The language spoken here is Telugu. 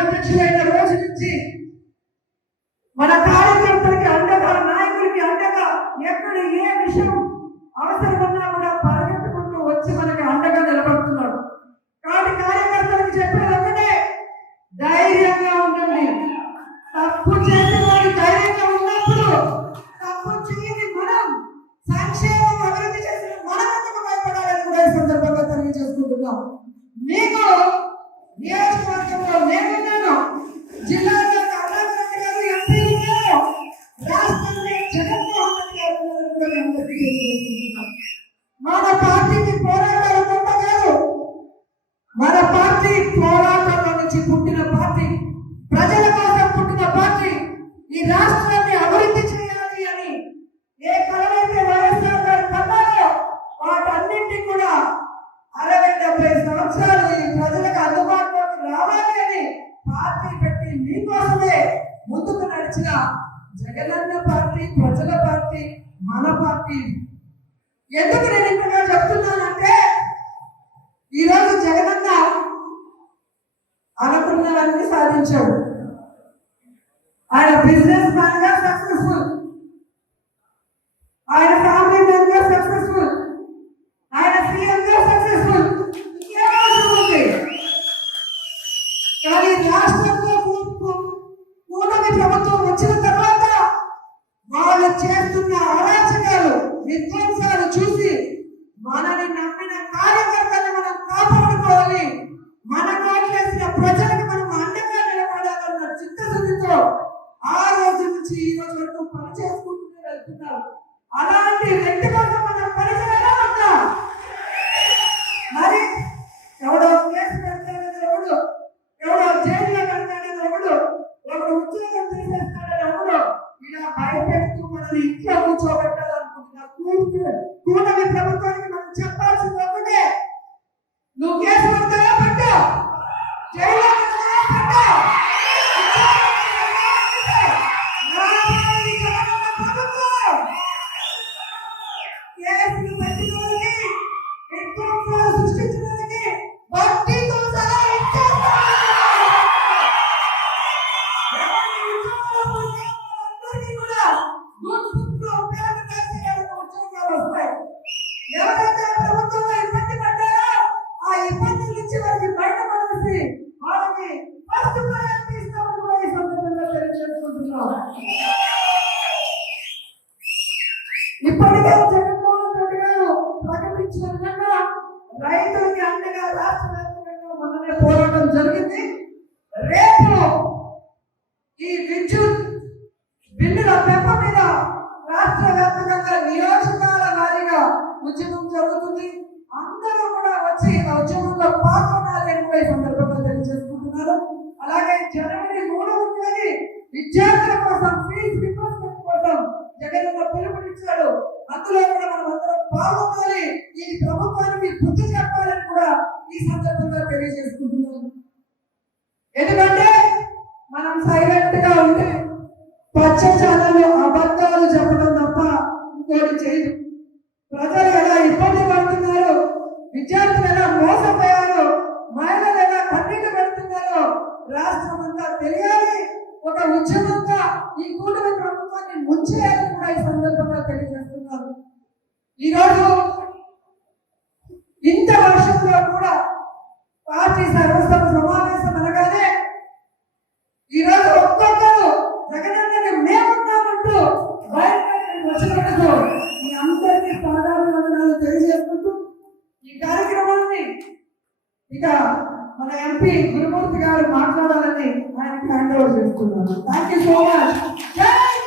అధ్యక్షుడైన రోజు నుంచి మన కార్యకర్తలకి అండగా నాయకులకి అండగా ఎక్కడ ఏ విషయం అవసరమన్నా కూడా పరిగెత్తుకుంటూ వచ్చి మనకి అండగా నిలబడుతున్నాడు కాబట్టి కార్యకర్తలకు చెప్పేది ఒకటే ధైర్యంగా ఉండండి. తప్పు చేసిన వాడు ధైర్యంగా ఉన్నప్పుడు తప్పు చేయని మనం సంక్షేమం అభివృద్ధి చేసిన మనం ఎందుకు భయపడాలని కూడా ఈ సందర్భంగా తెలియజేసుకుంటున్నాం. మీకు పోరాటంలో నుంచి పుట్టిన పార్టీ. ప్రజల కోసం పుట్టిన పార్టీ. ఈ రాష్ట్రాన్ని అభివృద్ధి చేయాలి అని ఏ కలవైతే వైఎస్ఆర్ గారు కన్నారో వాటన్నింటి కూడా అరవై డెబ్బై సంవత్సరాలు ఈ ప్రజలకు అందుబాటులోకి రావాలి అని పార్టీ పెట్టి మీకోసమే ముందుకు నడిచిన జగనన్న పార్టీ ప్రజల పార్టీ మన పార్టీ. ఎందుకు నేను ఇంతగా చెప్తున్నానంటే ఈరోజు జగనన్న అనుకున్నవన్నీ సాధించాడు. ఆయన బిజినెస్ మ్యాన్గా సక్సెస్ఫుల్ ఆయన ఫ్యామిలీ మ్యాన్గా సక్సెస్ఫుల్ ఆయన సీఎం గా సక్సెస్ఫుల్ ఉంది? కానీ రాష్ట్రంలో కూటమి ప్రభుత్వం వచ్చిన తర్వాత వాళ్ళు చేస్తున్న అరాచకాలు విధ్వంసాలు చూసి మన ప్రజలకు మనం అండగా నిలబడాలన్న చిత్తశుద్ధితో ఆ రోజు నుంచి ఈ రోజు వరకు పని చేసుకుంటూనే వెళ్తున్నారు అలాంటి వ్యక్తి కోసం మనం పని చేయాలా వద్దా? మరి ఎవడో కేసు పెడతాడని ఎవడు ఎవడో జైల్లో పెడతాడని ఎవడు ఎవడు ఉద్యోగం తీసేస్తాడని ఎవడు ఇలా భయపెడుతూ మనల్ని ఇంట్లో కూర్చోబెట్టాలనుకుంటున్నా కూర్చో కూడని ప్రభుత్వానికి మనం చెప్పాల్సింది ఒకటే నువ్వు తెలియజేసుకుంటున్నాం ఇప్పటికే జగన్మోహన్ రెడ్డి గారు ప్రకటించిన విధంగా రైతులకి అండగా రాష్ట్ర వ్యాప్తంగా మొన్ననే పోరాటం జరిగింది. రేపు ఈ విద్యుత్ బిల్లుల పెంప మీద రాష్ట్ర వ్యాప్తంగా నియోజకాల వారీగా ఉద్యమం జరుగుతుంది. అందరూ కూడా వచ్చి ఆ ఉద్యమంలో పాల్గొనాలి కూడా ఈ సందర్భంగా తెలియజేసుకుంటున్నారు. అలాగే జనవరి విద్యార్థుల కోసం ఫీజు రిపర్స్మెంట్ కోసం జగన్ పిలుపునిచ్చాడు అందులో కూడా మనం అందరం పాల్గొనాలి. ఈ ప్రభుత్వానికి బుద్ధి చెప్పాలని కూడా ఈ సందర్భంగా తెలియజేసుకుంటున్నాను ఎందుకంటే మనం సైలెంట్గా ఉంటే పచ్చ ఛానల్లో అబద్ధాలు చెప్పడం తప్ప ఇంకోటి చేయదు. ప్రజలు ఎలా ఇబ్బంది పడుతున్నారు విద్యార్థులు ఎలా మోసపోయారు మహిళలు ఎలా కన్నీళ్ళు పెడుతున్నారో రాష్ట్రం అంతా తెలియాలి ఒక ఉద్యమంగా ఈ కూటమి ప్రభుత్వాన్ని ముంచేయాలని కూడా ఈ సందర్భంగా తెలియజేస్తున్నారు ఈరోజు ఇంత వర్షంలో కూడా సభ సమావేశం అనగానే ఈరోజు ఒక్కొక్కరు జగనన్నకి మేమున్నామంటూ బయటకు వచ్చినందుకు మీ అందరికీ పాదాలు వందనాలు తెలియజేసుకుంటూ ఈ కార్యక్రమాన్ని ఇక మన ఎంపీ గురుమూర్తి గారు మాట్లాడాలని ఆయనకి హ్యాండ్ ఓవర్ చేసుకున్నాను. Thank you so much